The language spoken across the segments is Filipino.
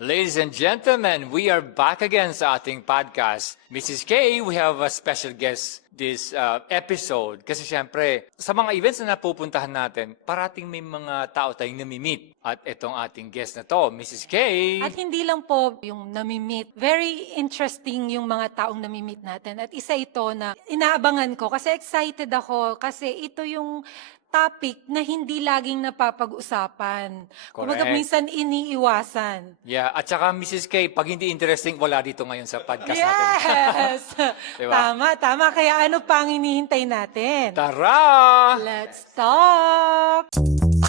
Ladies and gentlemen, we are back again sa ating podcast. Mrs. K, we have a special guest this episode. Kasi siyempre, sa mga events na napupuntahan natin, parating may mga tao tayong nami-meet. At itong ating guest na to, Mrs. K. At hindi lang po yung nami-meet. Very interesting yung mga taong nami-meet natin. At isa ito na inaabangan ko kasi excited ako kasi ito yung topic na hindi laging napapag-usapan. Kumbaga minsan iniiwasan. Yeah, at saka Mrs. K, pag hindi interesting, wala dito ngayon sa podcast natin. Yes! Diba? Tama. Kaya ano pa ang hinihintay natin? Tara! Let's talk!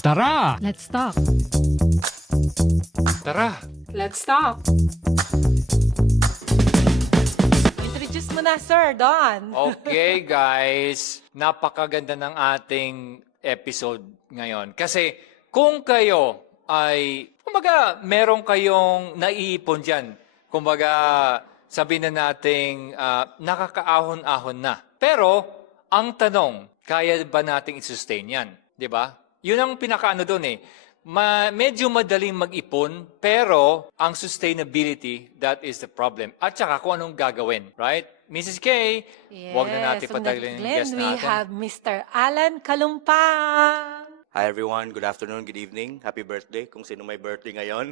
Tara! Let's talk! Tara! Let's talk! Introduce mo na, Sir Don. Okay, guys. Napakaganda ng ating episode ngayon. Kasi kung kayo ay, kumbaga, meron kayong naiipon dyan. Kumbaga, sabihin na nating nakakaahon-ahon na. Pero, ang tanong, kaya ba nating i-sustain yan? Di ba? Yun ang pinakaano doon eh. Medyo madaling mag-ipon, pero ang sustainability, that is the problem. At saka kung anong gagawin, right? Mrs. K, huwag na natin patagalin yung guest natin. We have Mr. Alan Kalumpang. Hi everyone, good afternoon, good evening, happy birthday kung sino may birthday ngayon.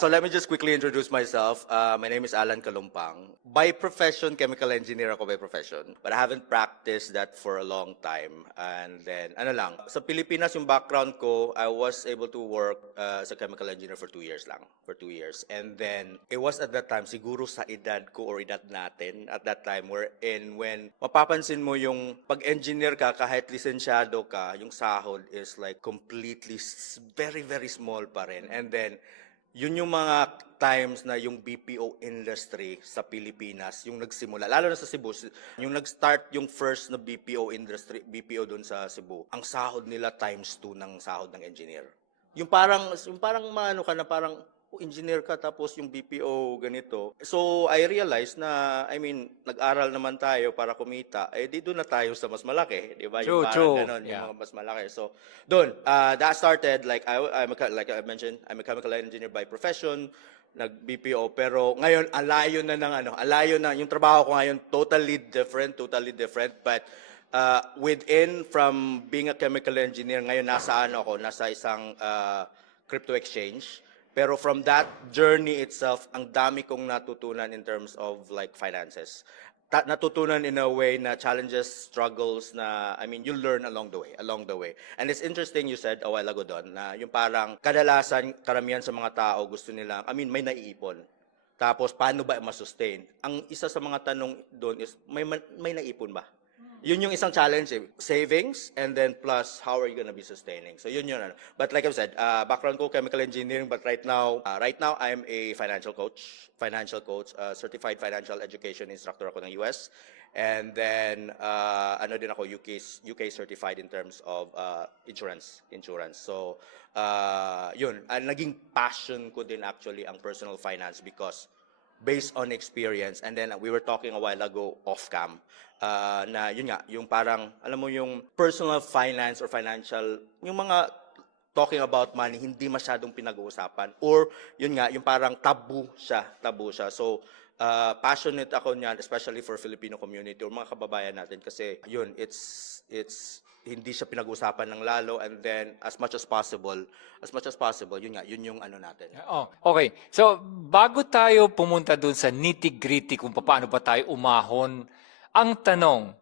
So let me just quickly introduce myself. My name is Alan Kalumpang. By profession, chemical engineer ako by profession. But I haven't practiced that for a long time. And then, sa Pilipinas yung background ko, I was able to work as a chemical engineer for 2 years lang. For 2 years. And then, it was at that time, siguro sa edad ko or edad natin, at that time, when mapapansin mo yung pag-engineer ka, kahit lisensyado ka, yung sahod is like completely very, very small pa rin. And then, yun yung mga times na yung BPO industry sa Pilipinas, yung nagsimula, lalo na sa Cebu, yung nag-start yung first na BPO industry, BPO doon sa Cebu, ang sahod nila times 2 ng sahod ng engineer. Yung parang maano ka na parang, engineer ka tapos yung BPO ganito. So, I realized na, nag-aral naman tayo para kumita, di doon na tayo sa mas malaki, di ba? Yung parang ganon, yung mga mas malaki. So, doon, that started, like I mentioned, I'm a chemical engineer by profession, nag-BPO, pero ngayon, alayo na, yung trabaho ko ngayon, totally different, but from being a chemical engineer, ngayon nasa isang crypto exchange. Pero from that journey itself, ang dami kong natutunan in terms of like finances. Natutunan in a way na challenges, struggles na, you learn along the way. And it's interesting you said a while ago doon na yung parang kadalasan, karamihan sa mga tao gusto nila, may naiipon. Tapos paano ba ma-sustain? Ang isa sa mga tanong doon is, may naipon ba? Yun yung isang challenge savings, and then plus, how are you gonna be sustaining? So yun. But like I said, background ko, chemical engineering, but right now I'm a financial coach, certified financial education instructor ako ng US. And then, din ako, UK certified in terms of insurance. So, yun, naging passion ko din actually ang personal finance because based on experience. And then we were talking a while ago off-cam na yun nga, yung parang, alam mo yung personal finance or financial, yung mga talking about money, hindi masyadong pinag-uusapan. Or yun nga, yung parang tabu siya. So, passionate ako niyan, especially for Filipino community or mga kababayan natin kasi yun, it's hindi siya pinag-usapan ng lalo, and then as much as possible, yun yung natin. Oh, okay. So, bago tayo pumunta dun sa nitty-gritty kung paano ba tayo umahon, ang tanong.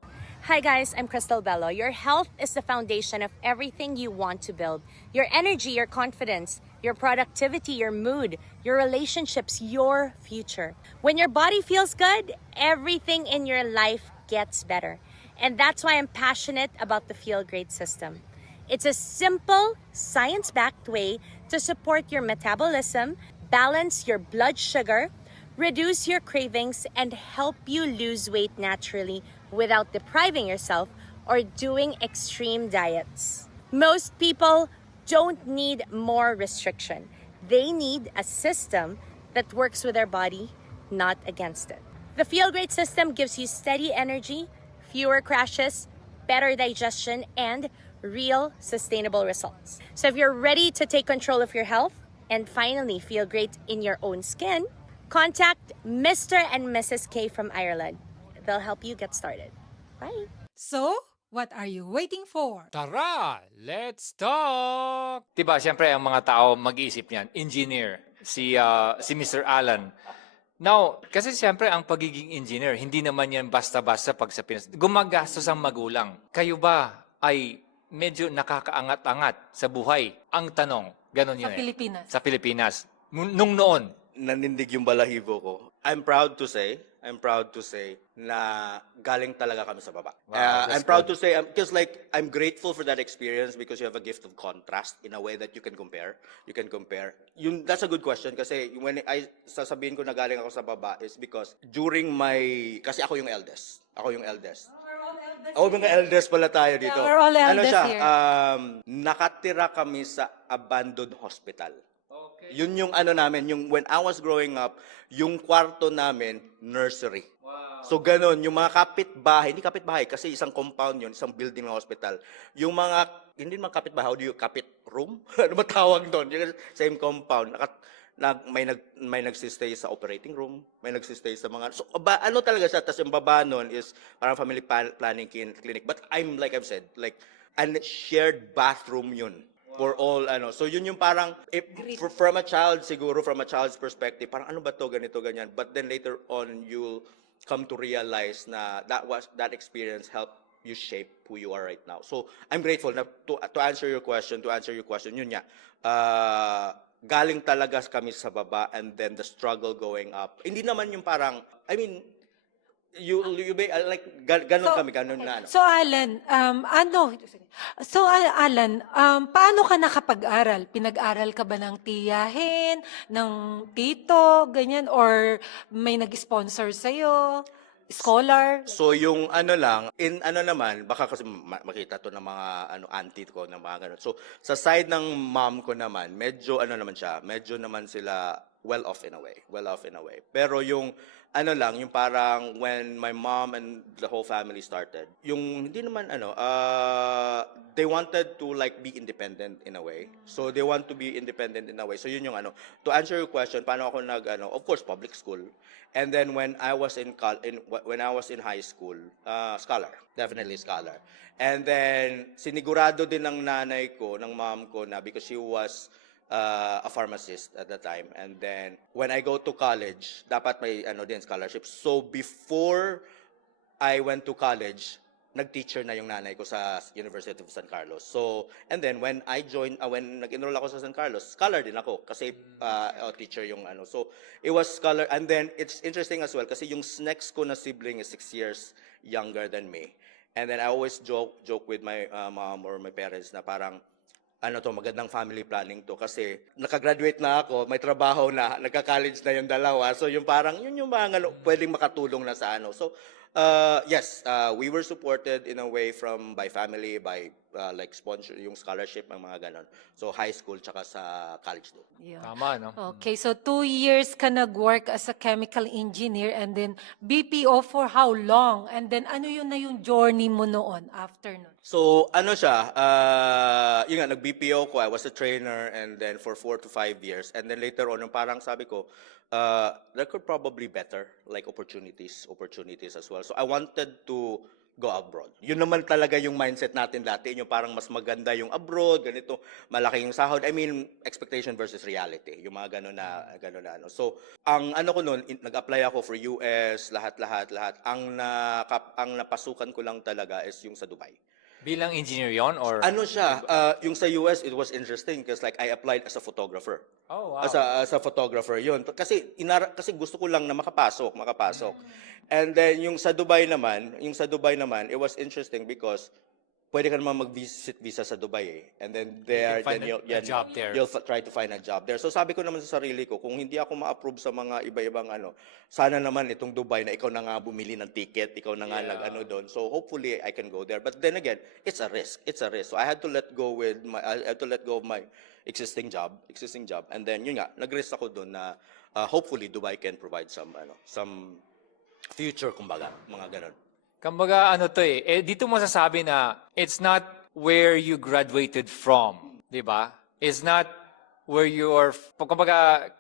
Hi guys, I'm Crystal Bello. Your health is the foundation of everything you want to build. Your energy, your confidence, your productivity, your mood, your relationships, your future. When your body feels good, everything in your life gets better. And that's why I'm passionate about the Feel Great system. It's a simple, science-backed way to support your metabolism, balance your blood sugar, reduce your cravings, and help you lose weight naturally without depriving yourself or doing extreme diets. Most people don't need more restriction. They need a system that works with their body, not against it. The Feel Great system gives you steady energy, fewer crashes, better digestion, and real sustainable results. So if you're ready to take control of your health, and finally feel great in your own skin, contact Mr. and Mrs. K from Ireland. They'll help you get started. Bye. So, what are you waiting for? Tara, let's talk! Diba, siyempre ang mga tao mag-iisip niyan, engineer, si Mr. Alan. Now, kasi siyempre ang pagiging engineer, hindi naman yan basta-basta pag sa Pinas. Gumagastos ang magulang. Kayo ba ay medyo nakakaangat-angat sa buhay? Ang tanong, ganun Sa yun Pilipinas. Sa Pilipinas. Nung noon. Nanindig yung balahibo ko. I'm proud to say na galing talaga kami sa baba. Wow, that's I'm proud to say, because like, I'm grateful for that experience because you have a gift of contrast in a way that you can compare. That's a good question kasi when sasabihin ko na galing ako sa baba is because kasi ako yung eldest. Mga eldest pala tayo dito. Yeah, we're all Ano eldest siya, here. nakatira kami sa abandoned hospital. Yun yung ano namin, yung when I was growing up, yung kwarto namin, nursery. So ganun, yung mga hindi kapitbahay, kasi isang compound yun, isang building ng hospital. Yung mga, hindi mga kapitbahay, how do you, kapit room? Ano ba tawag doon? Yung same compound. May nagsistay sa operating room, may nagsistay sa mga, so ano talaga siya, tas yung baba nun is parang family planning clinic. But like I've said, like, a shared bathroom yun. For all, so yun yung parang, from a child, siguro, from a child's perspective, parang ano ba to, ganito, ganyan. But then later on, you'll come to realize na that experience helped you shape who you are right now. So, I'm grateful na to answer your question, yun nga, galing talaga kami sa baba and then the struggle going up. Hindi naman yung parang, I mean, ganun na ano. So, Alan, paano ka nakapag-aral? Pinag-aral ka ba ng tiyahin, ng tito, ganyan, or may nag-sponsor sa'yo? Scholar? So yung baka kasi makita to ng mga auntie ko ng mga ganun. So sa side ng mom ko naman, medyo naman sila well off in a way. Pero yung yung parang when my mom and the whole family started, yung hindi naman they wanted to like be independent in a way. So they want to be independent in a way. So yun yung to answer your question, paano ako of course public school. And then when I was in high school, scholar, definitely scholar. And then sinigurado din ng nanay ko, ng mom ko na because she was a pharmacist at the time. And then when I go to college, dapat may din scholarship. So before I went to college, nag-teacher na yung nanay ko sa University of San Carlos. So, and then when when nag-enroll ako sa San Carlos, scholar din ako kasi teacher yung So, it was scholar. And then it's interesting as well kasi yung next ko na sibling is 6 years younger than me. And then I always joke with my mom or my parents na parang magandang family planning to kasi nakagraduate na ako, may trabaho na, nagka-college na yung dalawa. So yung parang yun yung mga pwedeng makatulong na sa So yes, we were supported in a way by family, by like sponsor yung scholarship ng mga ganon. So high school tsaka sa college do. Yeah. Tama, no? Okay, so 2 years ka nag-work as a chemical engineer and then BPO for how long? And then ano yun na yung journey mo noon, after nun? So, yun nga, nag-BPO ko, I was a trainer, and then for 4 to 5 years. And then later on, yung parang sabi ko, there could probably better, like opportunities as well. So, I wanted to go abroad. Yun naman talaga yung mindset natin dati, yung parang mas maganda yung abroad, ganito, malaki yung sahod. I mean, expectation versus reality, yung mga gano'n na. So, ang ko noon, nag-apply ako for US, lahat. Ang napasukan ko lang talaga is yung sa Dubai. Bilang engineer yon or? Yung sa US, it was interesting because like I applied as a photographer. Oh, wow. As a photographer, yun. Kasi gusto ko lang na makapasok. And then yung sa Dubai naman, it was interesting because pwede ka naman mag-visit visa sa Dubai eh. And then You can find a job there. You'll try to find a job there. So sabi ko naman sa sarili ko, kung hindi ako ma-approve sa mga iba-ibang sana naman itong Dubai na ikaw na nga bumili ng ticket, ikaw na nga doon. So hopefully I can go there. But then again, it's a risk. So I had to let go of my existing job. And then yun nga, nag-risk ako doon na hopefully Dubai can provide some future, kumbaga, mga ganun. Kumbaga dito mo sasabi na it's not where you graduated from, di ba? It's not where you are, kumbaga,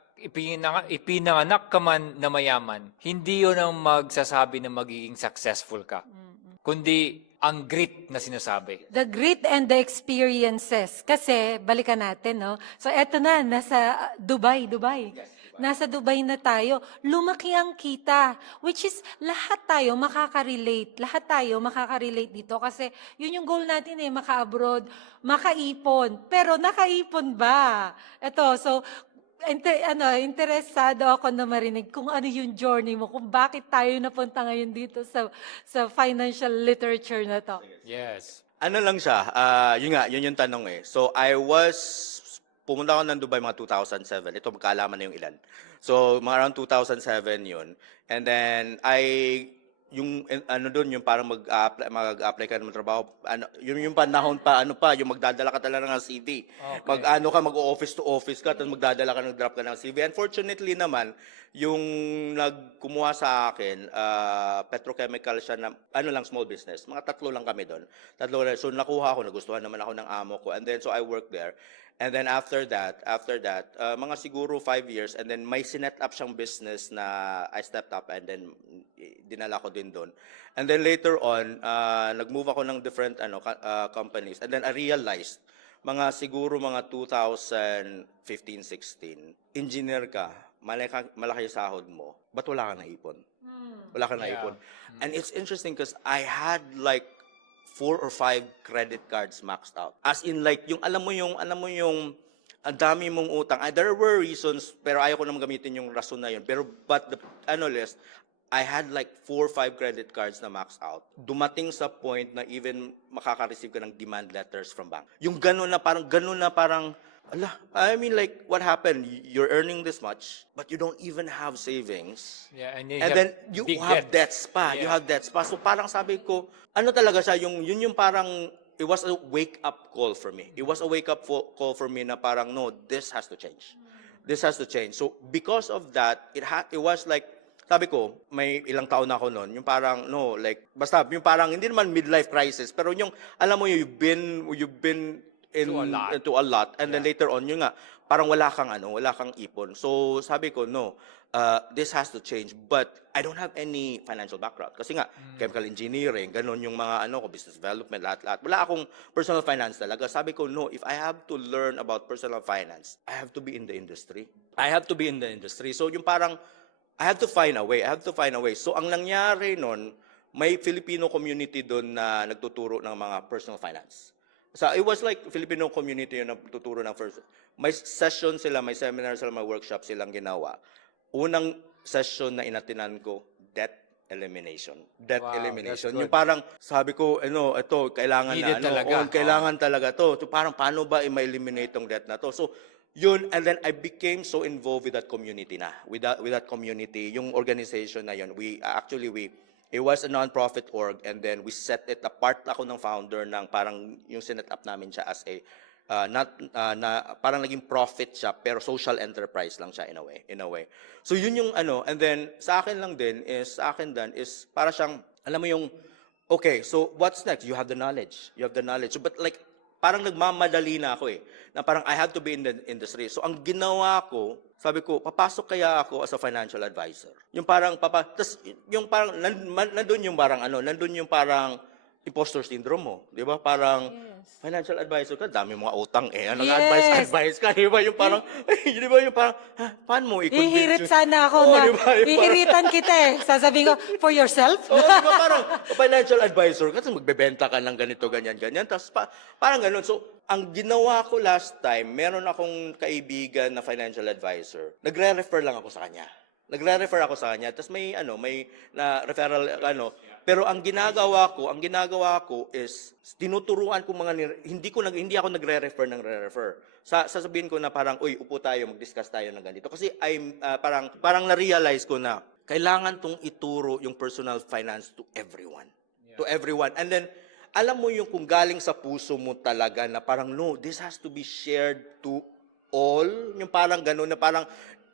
ipinanganak ka man na mayaman, hindi yun ang magsasabi na magiging successful ka. Kundi ang grit na sinasabi. The grit and the experiences. Kasi, balikan natin, no? So, eto na, nasa Dubai. Nasa Dubai na tayo. Lumaki ang kita. Which is, lahat tayo makaka-relate dito. Kasi, yun yung goal natin maka-abroad, makaipon. Pero, nakaipon ba? Eto, so, interesado ako na marinig kung ano yung journey mo, kung bakit tayo napunta ngayon dito sa financial literature na to. Yes. Ano lang siya, yun yung tanong eh. So, pumunta ako ng Dubai mga 2007. Ito, magkaalaman na yung ilan. So, mga around 2007 yun. And then, yung yung parang mag-apply ka ng trabaho, yung panahon pa, yung magdadala ka talaga ng CV. Okay. Mag-office to office ka, tapos magdadala ka, drop ka ng CV. Unfortunately naman, yung nagkumuha sa akin, petrochemical siya na, small business. Mga 3 lang kami doon. 3 lang. So, nakuha ako, nagustuhan naman ako ng amo ko. And then, so I worked there. And then after that, mga siguro 5 years, and then may sinet up siyang business na I stepped up and then dinala ko din doon. And then later on, nag-move ako ng different companies. And then I realized, siguro mga 2015-16, engineer ka, malaki sahod mo, ba't wala kang naipon? Wala kang naipon. And it's interesting because I had like 4 or 5 credit cards maxed out. As in like, alam mo yung, ang dami mong utang. There were reasons, pero ayaw ko naman gamitin yung rason na yun. But the list, I had like 4 or 5 credit cards na maxed out. Dumating sa point na even makaka-receive ka ng demand letters from bank. Yung gano'n na parang, I mean like, what happened? You're earning this much, but you don't even have savings. Yeah, and then you big have debts pa. Yeah. You have debts pa. So parang sabi ko, talaga siya, yun yung parang, it was a wake-up call for me. It was a wake-up call for me na parang, no, this has to change. This has to change. So because of that, it was like, sabi ko, may ilang taon na ako noon, yung parang, no, like, basta, yung parang, hindi naman midlife crisis, pero yung, alam mo, you've been into a lot. And then later on, yun nga, parang wala kang ipon. So sabi ko, no, this has to change. But I don't have any financial background. Kasi nga, chemical engineering, ganun yung mga business development, lahat-lahat. Wala akong personal finance talaga. Sabi ko, no, if I have to learn about personal finance, I have to be in the industry. So yung parang, I have to find a way. So ang nangyari nun, may Filipino community doon na nagtuturo ng mga personal finance. So it was like Filipino community yung nagtuturo ng first. May session sila, may seminar sila, may workshop silang ginawa. Unang session na inatinan ko, debt elimination. Wow, that's good. Yung parang sabi ko, ito kailangan Needed talaga. Kailangan talaga to. So parang paano ba i-eliminate tong debt na to? So yun, and then I became so involved with that community na. With that community, yung organization na yun, it was a non-profit org, and then we set it apart. Ako ng founder ng parang yung sinet up namin siya as a parang naging profit siya pero social enterprise lang siya in a way. So yun yung and then sa akin is para siyang alam mo yung okay, so what's next? You have the knowledge. So, but like parang nagmamadali na ako na parang I have to be in the industry. So ang ginawa ko, sabi ko, papasok kaya ako as a financial advisor. Yung parang tas yung parang nandun yung parang imposter syndrome mo, 'di ba? Parang financial advisor ka, dami mga utang advice ka, 'di ba? Yung parang di ba yung parang paano mo i-convince? Hihirit sana ako na. Di ba? Hihiritan kita Sasabihin ko, for yourself? Di ba parang financial advisor kasi magbebenta ka ng ganito, ganyan. Tapos parang ganun. So, ang ginawa ko last time, meron akong kaibigan na financial advisor. Nagre-refer lang ako sa kanya. Tapos may na referral pero ang ginagawa ko is tinuturuan ko hindi ako nagre-refer. Sasabihin ko na parang, uy, upo tayo, mag-discuss tayo ng ganito. Kasi parang na-realize ko na kailangan tong ituro yung personal finance to everyone. To everyone. And then, alam mo yung kung galing sa puso mo talaga na parang, no, this has to be shared to all. Yung parang gano'n na parang,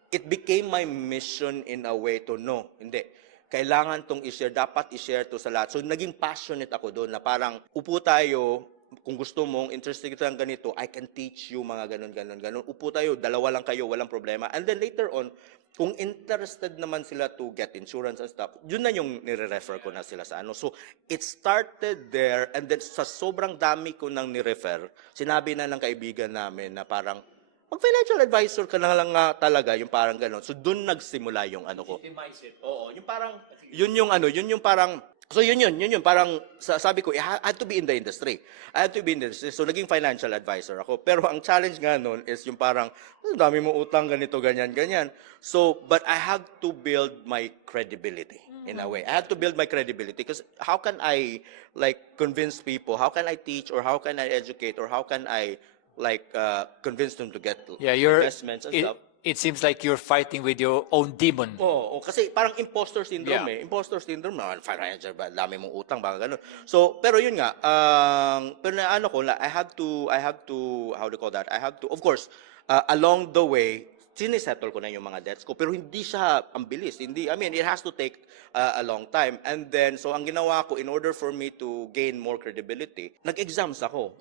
it became my mission in a way to, no, hindi. Kailangan tong i-share, dapat i-share to sa lahat. So, naging passionate ako doon na parang, upo tayo, kung gusto mong interested ka ng ganito, I can teach you mga ganun. Upo tayo, dalawa lang kayo, walang problema. And then later on, kung interested naman sila to get insurance and stuff, yun na yung nire-refer ko na sila sa ano. So, it started there, and then sa sobrang dami ko nang nirefer, sinabi na ng kaibigan namin na parang, mag-financial advisor ka na lang nga talaga, yung parang gano'n. So, dun nagsimula yung ano ko. Oo, yung parang, yun yung parang, so yun, parang sabi ko, I had to be in the industry. So naging financial advisor ako. Pero ang challenge nga nun is yung parang, ang dami mo utang, ganito, ganyan. So, but I have to build my credibility in a way. I have to build my credibility because how can I like convince people? How can I teach or how can I educate or how can I like convince them to get investments and stuff? It seems like you're fighting with your own demon. Oo, kasi parang imposter syndrome Imposter syndrome na financial ba, dami mong utang baka ganun. So, pero yun nga, pero na ano ko, I have to how do you call that? I have to of course, along the way, sinisettle ko na yung mga debts ko, pero hindi siya ang bilis. Hindi, I mean, it has to take a long time. And then, so ang ginawa ko, in order for me to gain more credibility, nag-exams ako.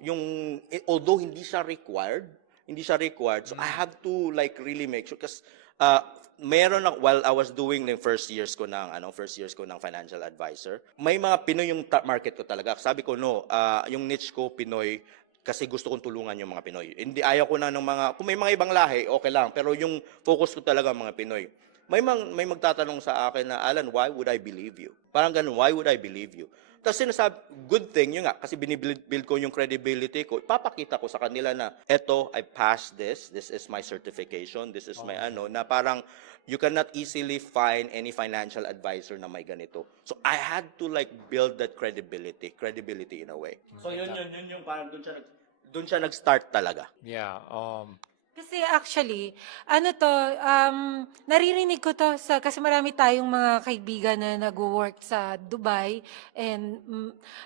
Although hindi siya required, so I have to like really make sure because meron na, while I was doing the first years ko ng financial advisor, may mga Pinoy yung market ko talaga. Sabi ko yung niche ko Pinoy kasi gusto kong tulungan yung mga Pinoy. Hindi ayaw ko na ng mga kung may mga ibang lahi, okay lang, pero yung focus ko talaga mga Pinoy. May magtatanong sa akin na, Alan, why would I believe you? Parang ganun, why would I believe you? Tapos sinasabi, good thing yun nga, kasi binibuild ko yung credibility ko, ipapakita ko sa kanila na, eto, I passed this is my certification, this is my na parang, you cannot easily find any financial advisor na may ganito. So, I had to like build that credibility in a way. So, yun yung parang doon siya nag-start talaga. Yeah. Kasi actually, naririnig ko to kasi marami tayong mga kaibigan na nag-work sa Dubai and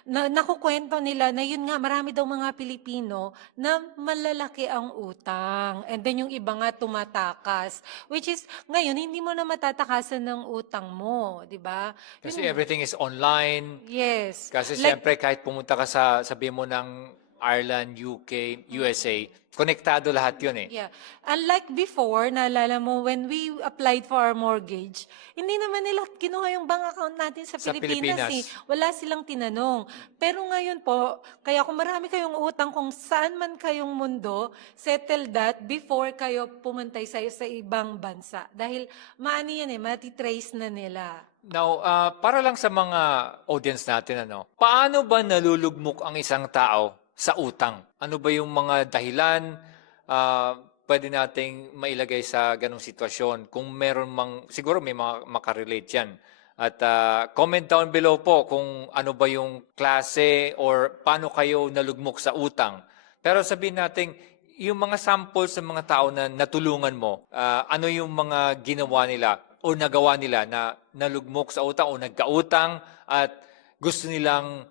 nakukwento nila na yun nga, marami daw mga Pilipino na malalaki ang utang. And then yung iba nga tumatakas. Which is, ngayon, hindi mo na matatakasan ng utang mo, di ba? Kasi everything is online. Yes. Kasi Like, siyempre kahit pumunta ka sabi mo ng Ireland, UK, USA, konektado lahat yun eh. yeah. Unlike before, naalala mo, when we applied for our mortgage, hindi naman nila kinuha yung bank account natin sa Pilipinas. Eh. Wala silang tinanong. Pero ngayon po, kaya kung marami kayong utang kung saan man kayong mundo, settle that before kayo pumuntay sa ibang bansa. Dahil maani yan matitrace na nila. Now, para lang sa mga audience natin, paano ba nalulugmok ang isang tao sa utang? Ano ba yung mga dahilan pwede nating mailagay sa ganong sitwasyon? Kung meron siguro may mga makarelate yan. At comment down below po kung ano ba yung klase or paano kayo nalugmok sa utang. Pero sabihin natin, yung mga samples ng mga tao na natulungan mo, ano yung mga ginawa nila o nagawa nila na nalugmok sa utang o nagkautang at gusto nilang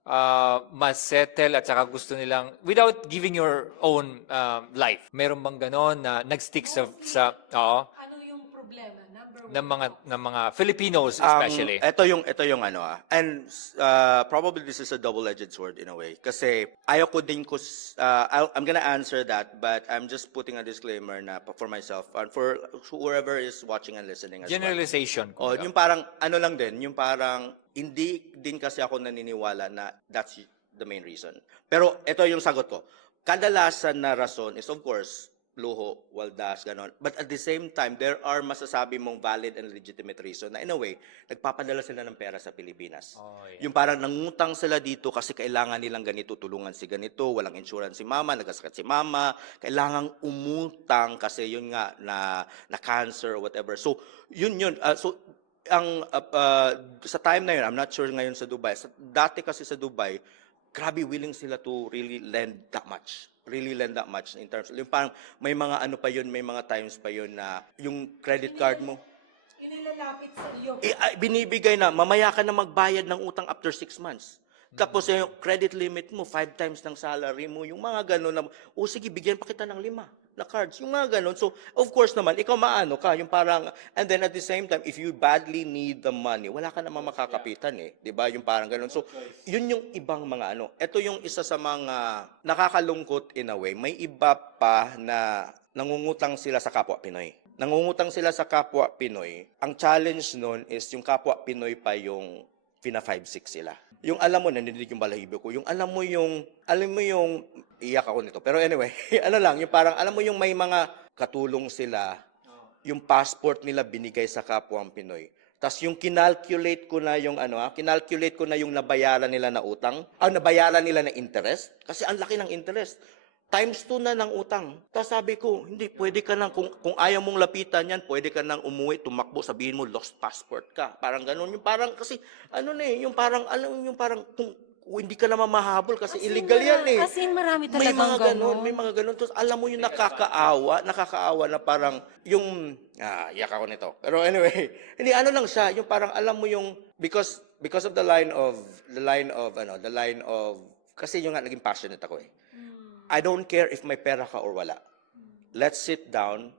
ma-settle at saka gusto nilang, without giving your own life. Meron bang ganon na nag-stick sa Ano yung problema? Number one. ng mga Filipinos especially? Ito yung and probably this is a double-edged sword in a way. Kasi ayaw ko din I'm gonna answer that, but I'm just putting a disclaimer na for myself and for whoever is watching and listening as Generalization. well. Yung parang, lang din, yung parang, hindi din kasi ako naniniwala na that's the main reason. Pero ito yung sagot ko. Kadalasan na rason is of course, luho, waldas, ganon. But at the same time, there are masasabi mong valid and legitimate reason na in a way, nagpapadala sila ng pera sa Pilipinas. Yung parang nangutang sila dito kasi kailangan nilang ganito, tulungan si ganito, walang insurance si mama, nagkasakit si mama, kailangang umutang kasi yun nga na cancer or whatever. So, yun. So, sa time na yun, I'm not sure ngayon sa Dubai, dati kasi sa Dubai, grabe willing sila to really lend that much in terms, yung parang may mga may mga times pa yun na yung credit card mo, Inilalapit sa iyo. binibigay na, mamaya ka na magbayad ng utang after 6 months. Tapos yung credit limit mo, 5 times ng salary mo, yung mga gano'n na, sige, bigyan pa kita ng 5. na cards. Yung mga ganun. So, of course naman, ikaw maano ka, yung parang, and then at the same time, if you badly need the money, wala ka namang makakapitan eh. Di ba? Yung parang ganun. So, yun yung ibang mga ano. Ito yung isa sa mga nakakalungkot in a way. May iba pa na nangungutang sila sa kapwa Pinoy. Nangungutang sila sa kapwa Pinoy. Ang challenge nun is yung kapwa Pinoy pa yung pina 5-6 sila. Yung alam mo, naninig yung balahibo ko, yung alam mo yung, iyak ako nito. Pero anyway, ano lang, yung parang, alam mo yung may mga katulong sila, yung passport nila binigay sa kapwa Pinoy. Tapos yung kinalculate ko na yung kinalculate ko na yung nabayaran nila na utang, nabayaran nila na interest, kasi ang laki ng interest. Times 2 na ng utang. Tapos sabi ko, hindi, pwede ka nang, kung ayaw mong lapitan yan, pwede ka nang umuwi, tumakbo, sabihin mo, lost passport ka. Parang ganun. Yung parang, kasi, yung parang, yung parang, kung hindi ka naman mahabol kasi illegal yan eh. As in, marami May talagang mga ganun, may mga ganun. Tapos alam mo yung nakakaawa na parang, iyak ako nito. Pero anyway, hindi, lang siya, yung parang alam mo yung, because of the line of, kasi yung nga, naging passionate ako eh. I don't care if may pera ka or wala. Let's sit down.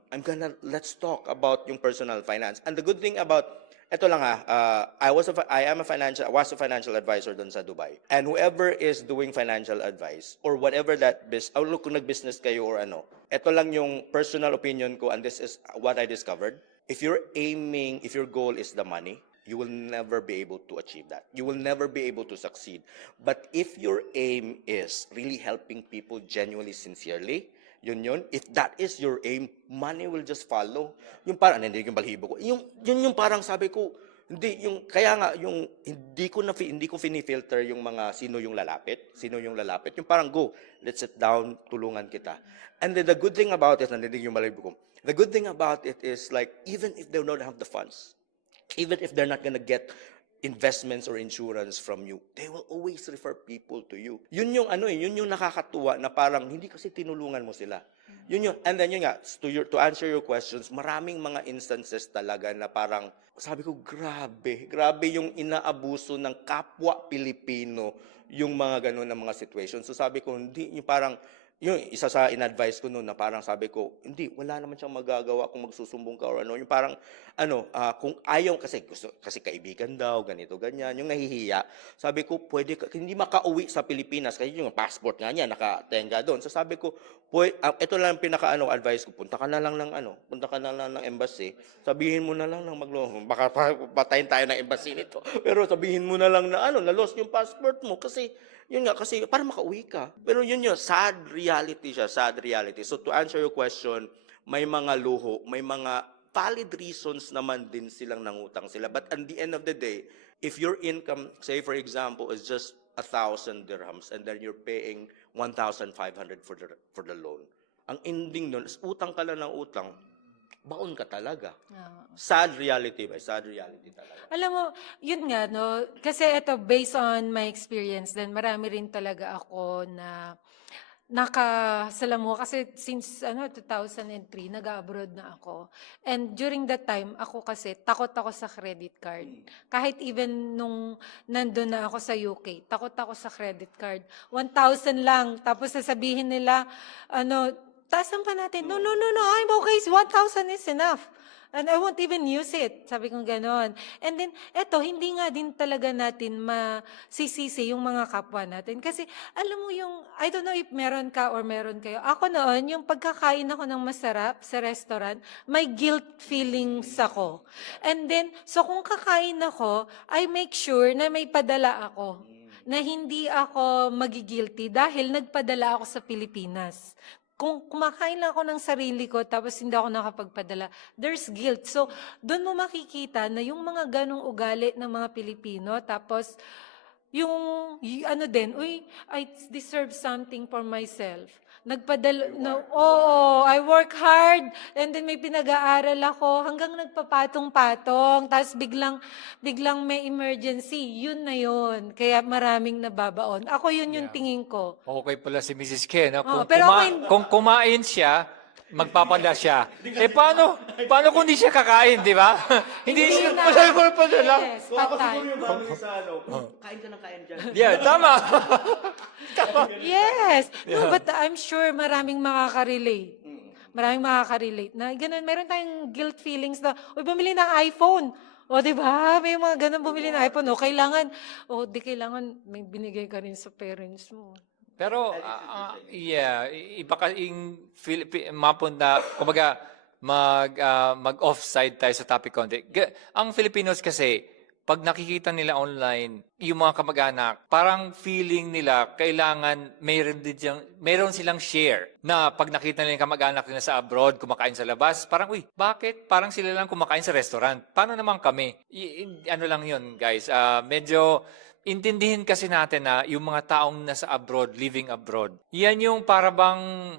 Let's talk about yung personal finance. And the good thing about, eto lang I was a financial advisor dun sa Dubai. And whoever is doing financial advice or whatever that kung nag-business kayo or eto lang yung personal opinion ko, and this is what I discovered. If your goal is the money, you will never be able to achieve that. You will never be able to succeed. But if your aim is really helping people genuinely, sincerely, yun. If that is your aim, money will just follow. Yung parang, hindi yung balhibo ko. Yung parang sabi ko, kaya nga, hindi ko finifilter yung mga sino yung lalapit. Yung parang, go, let's sit down, tulungan kita. And then the good thing about it, nandinig yung balhibo ko, the good thing about it is like, even if they don't have the funds, even if they're not gonna get investments or insurance from you, they will always refer people to you. Yun yung nakakatuwa na parang hindi kasi tinulungan mo sila. And then yun nga, to answer your questions, maraming mga instances talaga na parang, sabi ko, grabe yung inaabuso ng kapwa Pilipino yung mga ganun na mga situations. So sabi ko, hindi, yung parang, yung isa sa in-advise ko noon na parang sabi ko, hindi, wala naman siyang magagawa kung magsusumbong ka or yung parang, kung ayaw, kasi kaibigan daw, ganito, ganyan, yung nahihiya. Sabi ko, pwede ka, hindi makauwi sa Pilipinas, kasi yung passport nga niya, nakatenga doon. So sabi ko, ito lang advice ko, punta ka na lang ng embassy, sabihin mo na lang baka patayin tayo ng embassy nito, pero sabihin mo na lang na na-lost yung passport mo, kasi para makauwi ka. Pero sad reality siya, sad reality. So to answer your question, may mga luho, may mga valid reasons naman din silang nangutang sila. But at the end of the day, if your income, say for example, is just 1,000 dirhams and then you're paying 1,500 for the loan, ang ending nun is utang ka lang ng utang, baon ka talaga. Sad reality ba? Sad reality talaga. Alam mo, yun nga, no? Kasi ito, based on my experience, then marami rin talaga ako na nakasalamuha. Kasi since 2003, nag-abroad na ako. And during that time, ako kasi, takot ako sa credit card. Kahit even nung nandun na ako sa UK, takot ako sa credit card. 1,000 lang. Tapos sasabihin nila, taasan pa natin. No, I'm okay. 1,000 is enough. And I won't even use it. Sabi kong ganon. And then, hindi nga din talaga natin masisisi yung mga kapwa natin. Kasi, alam mo yung, I don't know if meron ka or meron kayo. Ako noon, yung pagkakain ako ng masarap sa restaurant, may guilt feelings ako. And then, so kung kakain ako, I make sure na may padala ako. Na hindi ako magigilty dahil nagpadala ako sa Pilipinas. Kung kumakain lang ako ng sarili ko tapos hindi ako nakapagpadala, there's guilt. So, doon mo makikita na yung mga ganong ugali ng mga Pilipino, tapos yung I deserve something for myself. I work hard, and then may pinag-aaral ako, hanggang nagpapatong-patong, tapos biglang may emergency, yun na yun. Kaya maraming nababaon. Ako yun yung tingin ko. Okay pala si Mrs. Ken. Kung, pero kung kumain siya, magpapala siya. Paano kung hindi siya kakain, di ba? Hindi siya padala. Yes, patay. Kain ka ng kain dyan. Yeah, tama. Yes. No, but I'm sure maraming makaka-relate. Maraming makaka-relate na ganun. Meron tayong guilt feelings na, uy, bumili ng iPhone. O, di ba? May mga ganun bumili ng iPhone. O, kailangan may binigay ka rin sa parents mo. Pero, yeah, iba ka yung mapunta, kumbaga, mag-offside tayo sa topic konti. Ang Filipinos kasi, pag nakikita nila online, yung mga kamag-anak, parang feeling nila, kailangan mayroon silang share na pag nakita nila yung kamag-anak nila sa abroad, kumakain sa labas, parang, uy, bakit? Parang sila lang kumakain sa restaurant. Paano naman kami? Ano lang yun, guys. Medyo intindihin kasi natin na yung mga taong nasa abroad, living abroad, yan yung parabang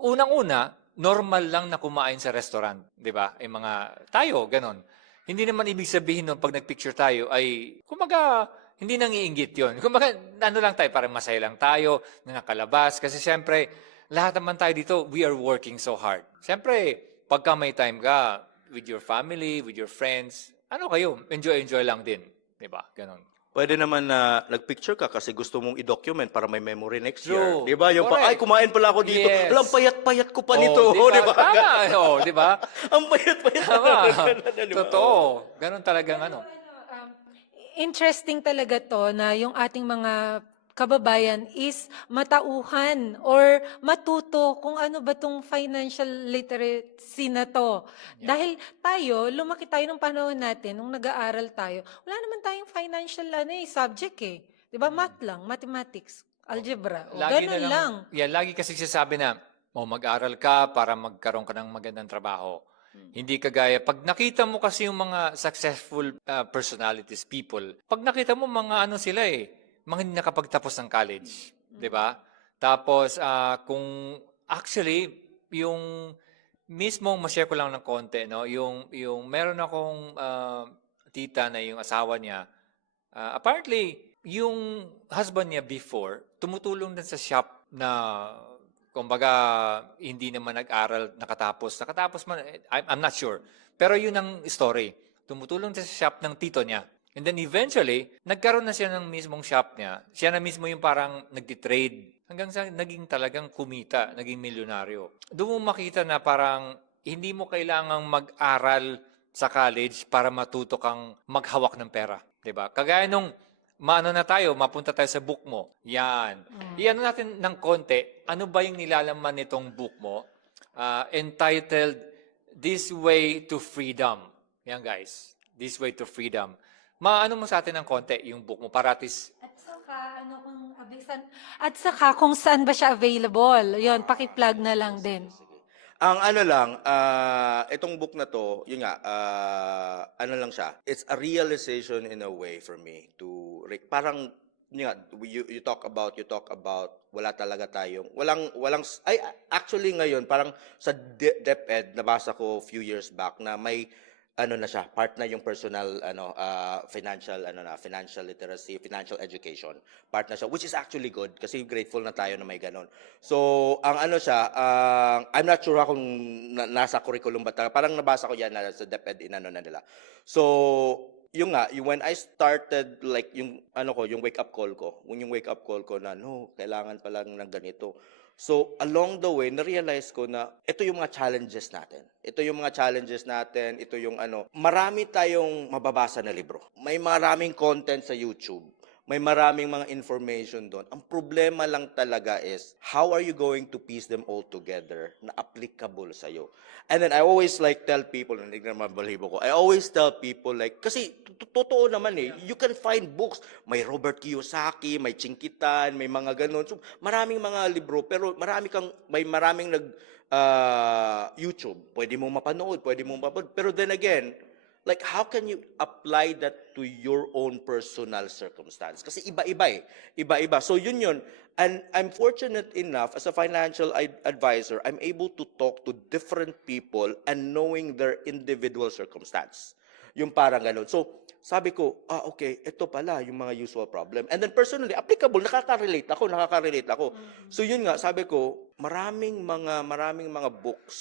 unang-una, normal lang na kumain sa restaurant. Di ba? Yung mga tayo, ganon. Hindi naman ibig sabihin nun pag nagpicture tayo ay, kumaga, hindi nangiinggit yun. Kumaga, ano lang tayo, parang masaya lang tayo na nakalabas. Kasi siyempre, lahat naman tayo dito, we are working so hard. Siyempre, pagka may time ka with your family, with your friends, ano kayo, enjoy lang din. Diba? Ganon. Pwede naman na nagpicture ka kasi gusto mong i-document para may memory next True. year. Di ba? Yung Correct. ay, kumain pala ako dito. Yes. Alam, payat-payat ko pa nito. Oh, Di ba? Tama. Oh, di ba? Ang payat-payat. Tama. Di ba? Totoo. Ganon talagang ano. Interesting talaga to na yung ating mga kababayan is matauhan or matuto kung ano ba tong financial literacy na to. Dahil tayo, lumaki tayo nung panahon natin, nung nag-aaral tayo, wala naman tayong financial subject eh. 'Di ba? Math lang, mathematics, algebra. O, ganun lang. Yeah, lagi kasi sinasabi na, mag-aral ka para magkaroon ka ng magandang trabaho. Hindi kagaya, pag nakita mo kasi yung mga successful personalities, people, pag nakita mo mga ano sila mga hindi nakapagtapos ng college, 'di ba? Tapos kung actually yung mismo ma-share ko lang ng konti, no, yung meron akong tita na yung asawa niya, apparently yung husband niya before tumutulong din sa shop na kumbaga hindi naman nag-aral, nakatapos man, I'm not sure. Pero yun ang story. Tumutulong sa shop ng tito niya. And then eventually, nagkaroon na siya ng mismong shop niya. Siya na mismo yung parang nagtitrade hanggang sa naging talagang kumita, naging milyonaryo. Doon mo makita na parang hindi mo kailangang mag-aral sa college para matuto kang maghawak ng pera. 'Di ba? Kagaya nung mapunta tayo sa book mo. Yan. Iyan natin ng konti. Ano ba yung nilalaman nitong book mo? Entitled, This Way to Freedom. Yan guys. This Way to Freedom. Maano mo sa atin ng konti yung book mo para at least... At saka kung saan ba siya available. Yon, paki-plug na lang din. Ang ano lang, itong book na to, yun nga, ano lang siya, it's a realization in a way for me to, parang, yun nga, you talk about, wala talaga tayong, actually ngayon, parang sa DepEd, nabasa ko a few years back na may, ano na siya, part na yung personal financial literacy, financial education. Part na siya, which is actually good kasi grateful na tayo na may ganon. So, ang ano siya, I'm not sure kung nasa curriculum ba talaga. Parang nabasa ko yan na sa DepEd inano na nila. So, yung nga, when I started like yung yung wake up call ko, na no, kailangan pala ng ganito. So, along the way, na-realize ko na ito yung mga challenges natin. Ito yung marami tayong mababasa na libro. May maraming content sa YouTube. May maraming mga information doon. Ang problema lang talaga is, how are you going to piece them all together na applicable sa'yo? And then I always tell people, hindi naman balibo ko, I always tell people kasi totoo naman you can find books. May Robert Kiyosaki, may Chinkitan, may mga ganon. So maraming mga libro, pero may maraming YouTube. Pwede mong mapanood. Pero then again, how can you apply that to your own personal circumstance? Kasi iba-iba. So yun. And I'm fortunate enough, as a financial advisor, I'm able to talk to different people and knowing their individual circumstance. Yung parang ganun. So, sabi ko, okay, ito pala yung mga usual problem. And then personally, applicable, nakaka-relate ako. So yun nga, sabi ko, maraming mga books,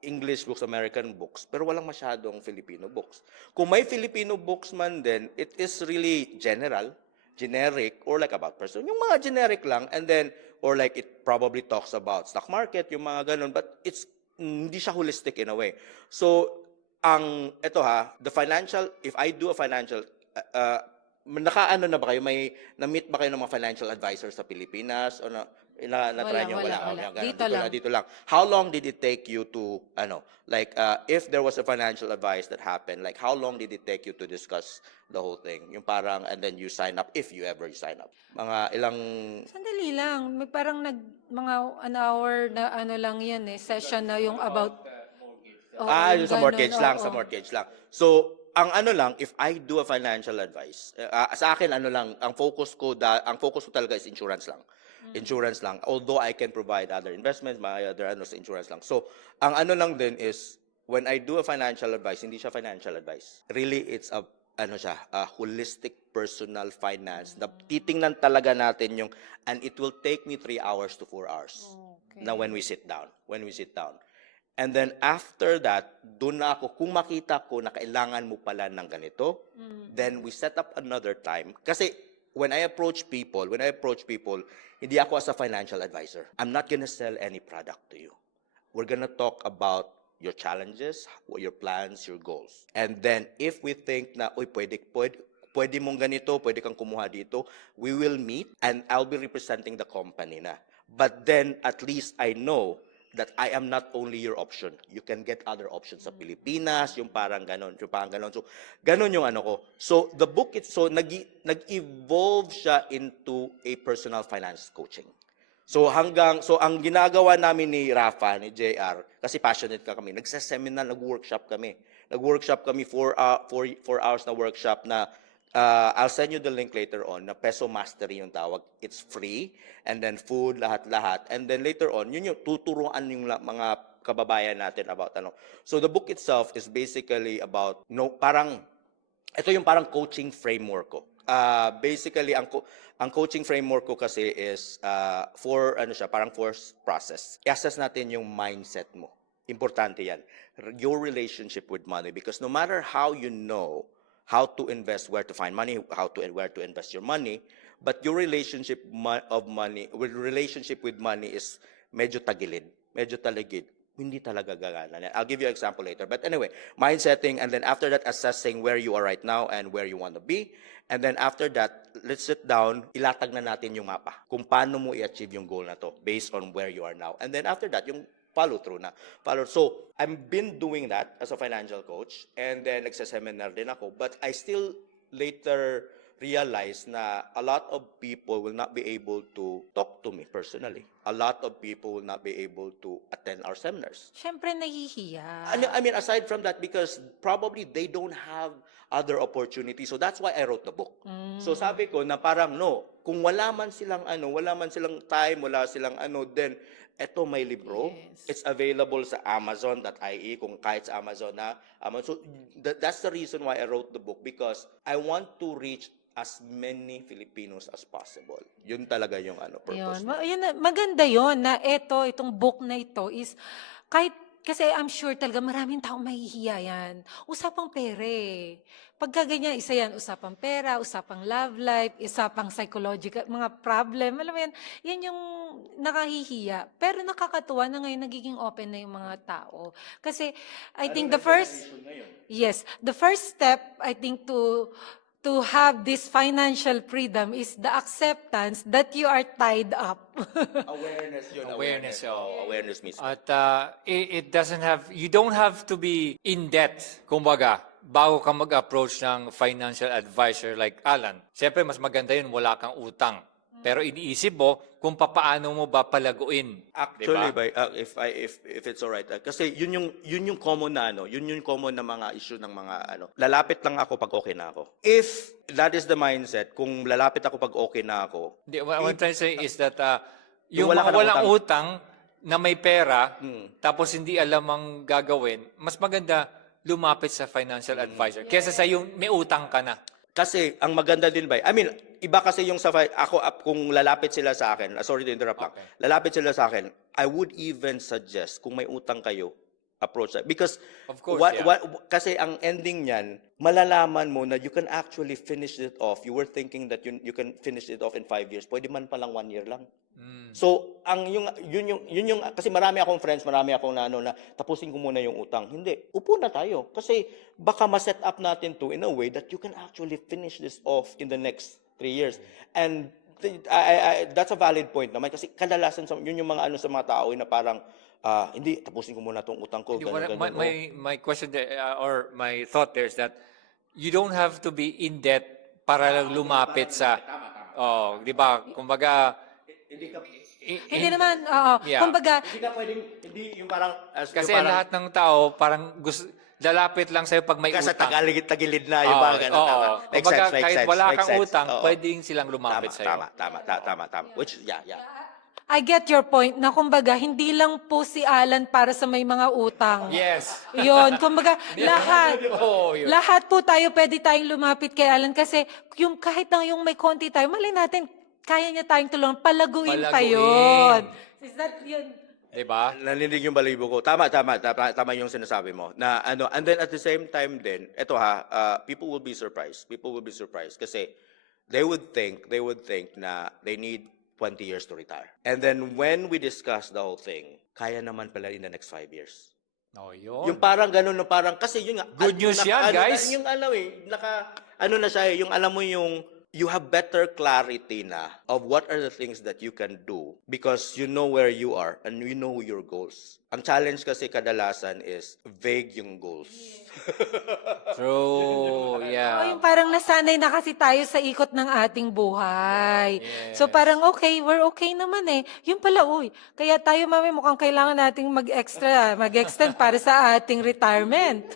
English books, American books, pero walang masyadong Filipino books. Kung may Filipino books man din, it is really generic, or about person. Yung mga generic lang, and then, or it probably talks about stock market, yung mga ganun, but it's hindi siya holistic in a way. So, if I do a financial, nakaano na ba kayo? May na-meet ba kayo ng mga financial advisors sa Pilipinas? O na-try nyo? Wala. Okay, ganun. Dito lang. Dito lang. How long did it take you to, if there was a financial advice that happened, like how long did it take you to discuss the whole thing? Yung parang, and then you sign up, if you ever sign up. Mga ilang, Sandali lang. May parang mga an hour na ano lang yan session na yung about... Oo, yung sa ganun, mortgage lang, oo. sa mortgage lang. So, ang ano lang, if I do a financial advice, sa akin ang focus ko talaga is insurance lang. Insurance lang. Although I can provide other investments, mga other sa insurance lang. So, ang ano lang din is when I do a financial advice, hindi siya financial advice. Really, it's a holistic personal finance. Na titingnan talaga natin and it will take me 3 hours to 4 hours. Okay. Na when we sit down. And then after that, doon na ako, kung makita ko na kailangan mo pala ng ganito, then we set up another time. Kasi when I approach people, hindi ako as a financial advisor. I'm not gonna sell any product to you. We're gonna talk about your challenges, your plans, your goals. And then if we think na, pwede mong ganito, pwede kang kumuha dito, we will meet and I'll be representing the company na. But then at least I know that I am not only your option. You can get other options sa Pilipinas, yung parang ganon. So, ganon yung ano ko. So, the book, nag-evolve siya into a personal finance coaching. So, ang ginagawa namin ni Rafa, ni JR, kasi passionate kami, nagsa-seminar, nag-workshop kami. Nag-workshop kami 4 hours na workshop na I'll send you the link later on na Peso Mastery yung tawag. It's free. And then food, lahat-lahat. And then later on, yun yung tuturuan yung mga kababayan natin about ano. So the book itself is basically about, ito yung parang coaching framework ko. Basically, ang coaching framework ko kasi is parang 4 process. I-assess natin yung mindset mo. Importante yan. Your relationship with money. Because no matter how you know how to invest, where to find money, where to invest your money, but your relationship with money is medyo tagilid, medyo taligid. Hindi talaga gagana. I'll give you an example later. But anyway, mind setting, and then after that, assessing where you are right now and where you want to be. And then after that, let's sit down, ilatag na natin yung mapa. Kung paano mo i-achieve yung goal na to based on where you are now. And then after that, yung follow through na. So, I've been doing that as a financial coach, and then nagsaseminar din ako, but I still later realized na a lot of people will not be able to talk to me personally. A lot of people will not be able to attend our seminars. Siyempre, nahihiya. I mean, aside from that, because probably they don't have other opportunities. So that's why I wrote the book. So sabi ko na parang kung wala man silang time, wala silang then eto may libro. Yes. It's available sa Amazon.ie, kung kahit sa Amazon na. So that's the reason why I wrote the book, because I want to reach as many Filipinos as possible. Yun talaga yung purpose. Maganda yon na itong book na ito is kasi I'm sure talaga maraming taong mahihiya yan. Usapang pere. Pagka ganyan, isa yan, usapang pera, usapang love life, usapang psychological, mga problem. Alam mo yan, yan yung nakahihiya. Pero nakakatuwa na ngayon nagiging open na yung mga tao. Kasi I think the first step, I think to have this financial freedom is the acceptance that you are tied up. Awareness yun. Awareness, oo. Awareness mismo. At you don't have to be in debt, kumbaga, bago ka mag-approach ng financial advisor like Alan. Siyempre, mas maganda yun, wala kang utang. Pero iniisip mo kung paano mo ba palaguin. Actually, diba? if it's alright, kasi yun yung common na yun yung common na mga issue ng mga lalapit lang ako pag okay na ako. If that is the mindset, kung lalapit ako pag okay na ako. What I'm trying to say is that yung wala ka mga ng walang utang na may pera, tapos hindi alam ang gagawin, mas maganda lumapit sa financial advisor kesa sa yung may utang ka na. Kasi ang maganda din iba kasi yung kung lalapit sila sa akin, sorry to interrupt lang. Lalapit sila sa akin, I would even suggest kung may utang kayo, approach that. Because of course, kasi ang ending niyan, malalaman mo na you can actually finish it off. You were thinking that you can finish it off in 5 years. Pwede man palang 1 year lang. So, yun yung kasi marami akong friends, marami akong na tapusin ko muna yung utang. Hindi, upo na tayo kasi baka ma-set up natin to in a way that you can actually finish this off in the next 3 years. And that's a valid point naman kasi kadalasan yun yung mga sa mga tao na parang hindi, tapusin ko muna tong utang ko. Ganun, ganun. My question there, or my thought there is that you don't have to be in debt para lang lumapit sa di ba? Kumbaga Hindi naman, oo. Yeah. Kumbaga, Hindi ka pwedeng, hindi yung parang, kasi lahat ng tao parang gusto lalapit lang sa'yo pag may Kasi utang. tagilid na yung mga ganun. Tama. Makes Kumbaga, sense, makes kahit sense, wala makes kang sense. utang, Oo. pwedeng silang lumapit sa'yo. Tama. Which, yeah. I get your point na kumbaga, hindi lang po si Alan para sa may mga utang. Yes. Yun, kumbaga, lahat. Oh, yun. Lahat po tayo, pwede tayong lumapit kay Alan kasi yung kahit na yung may konti tayo, malay natin, kaya niya tayong tulungan, palaguin pa yun. Is that yun? Diba? Naninig yung balibo ko. Tama yung sinasabi mo. Na and then at the same time din, people will be surprised. People will be surprised kasi they would think na they need 20 years to retire. And then when we discuss the whole thing, kaya naman pala in the next 5 years. Oh, yun. Yung parang ganun, no, parang, kasi yun nga. Good news yan, guys. Yung na siya, yung alam mo yung, you have better clarity na of what are the things that you can do because you know where you are and you know your goals. Ang challenge kasi kadalasan is vague yung goals. True. Yeah. Yung parang nasanay na kasi tayo sa ikot ng ating buhay. Yes. So parang okay, we're okay naman eh. Yung pala, kaya tayo mami mukhang kailangan nating mag-extend para sa ating retirement.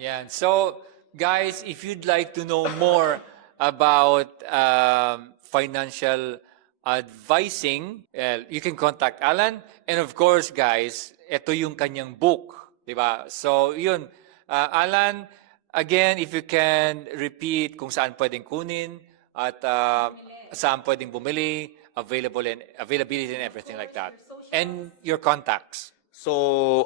Yan. So, guys, if you'd like to know more about financial advising, you can contact Alan. And of course, guys, ito yung kanyang book. Diba? So, yun. Alan, again, if you can repeat kung saan pwedeng kunin at saan pwedeng bumili, availability and everything like that. And your contacts. So,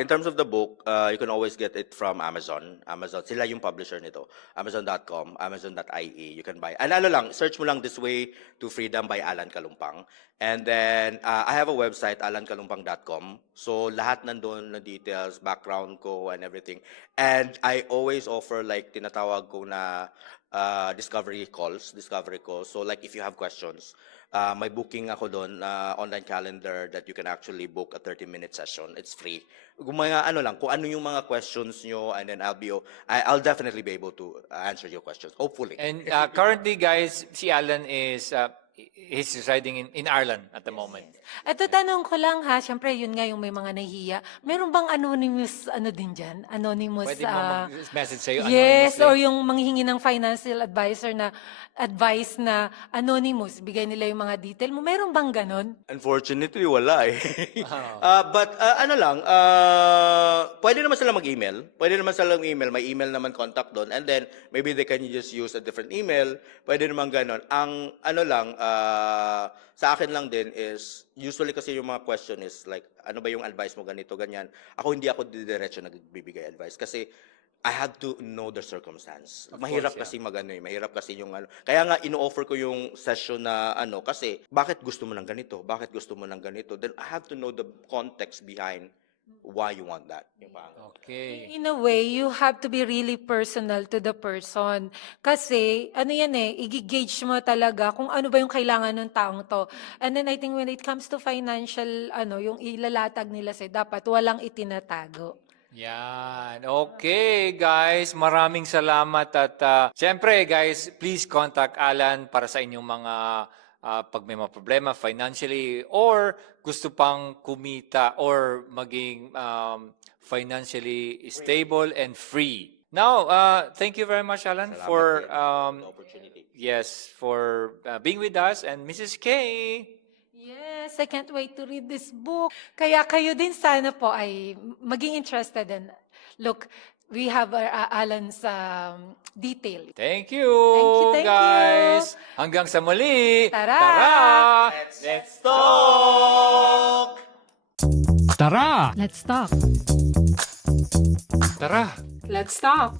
in terms of the book, you can always get it from Amazon. Sila yung publisher nito. Amazon.com, Amazon.ie. You can buy. And search mo lang This Way to Freedom by Alan Kalumpang. And then, I have a website, alankalumpang.com. So, lahat nandun na details, background ko, and everything. And I always offer, tinatawag ko na discovery calls. So, if you have questions, may booking ako doon, online calendar that you can actually book a 30-minute session. It's free. Kung mga kung ano yung mga questions nyo, and then I'll definitely be able to answer your questions, hopefully. And currently, guys, si Alan is he's residing in Ireland at the moment. Ito tanong ko lang ha, syempre yun nga yung may mga nahihiya. Meron bang anonymous din dyan? Anonymous Pwede mo mag-message sa'yo yes, anonymously. or yung manghihingi ng financial advisor na advice na anonymous, bigay nila yung mga detail mo. Meron bang ganon? Unfortunately, wala eh. But pwede naman sila mag-email. May email naman contact doon. And then, maybe they can just use a different email. Pwede naman ganon. Ang sa akin lang din is, usually kasi yung mga question is ano ba yung advice mo, ganito, ganyan. Hindi ako didiretso nagbibigay advice. Kasi, I have to know the circumstance. Mahirap kasi mahirap kasi yung Kaya nga ino-offer ko yung session na kasi bakit gusto mo ng ganito? Bakit gusto mo ng ganito? Then I have to know the context behind why you want that. Okay. In a way, you have to be really personal to the person. Kasi, i-gauge mo talaga kung ano ba yung kailangan ng taong to. And then I think when it comes to financial, yung ilalatag nila dapat walang itinatago. Yan. Okay, guys. Maraming salamat. At syempre, guys, please contact Alan para sa inyong mga pag may mga problema financially or gusto pang kumita or maging financially stable and free. Now, thank you very much, Alan, for the opportunity. yes, for being with us. And Mrs. K. Yes, I can't wait to read this book. Kaya kayo din sana po ay maging interested in. Look, we have Alan's detail. Thank you, Thank you. guys. Hanggang sa muli. Tara! Let's talk! Tara! Let's talk. Tara! Let's talk.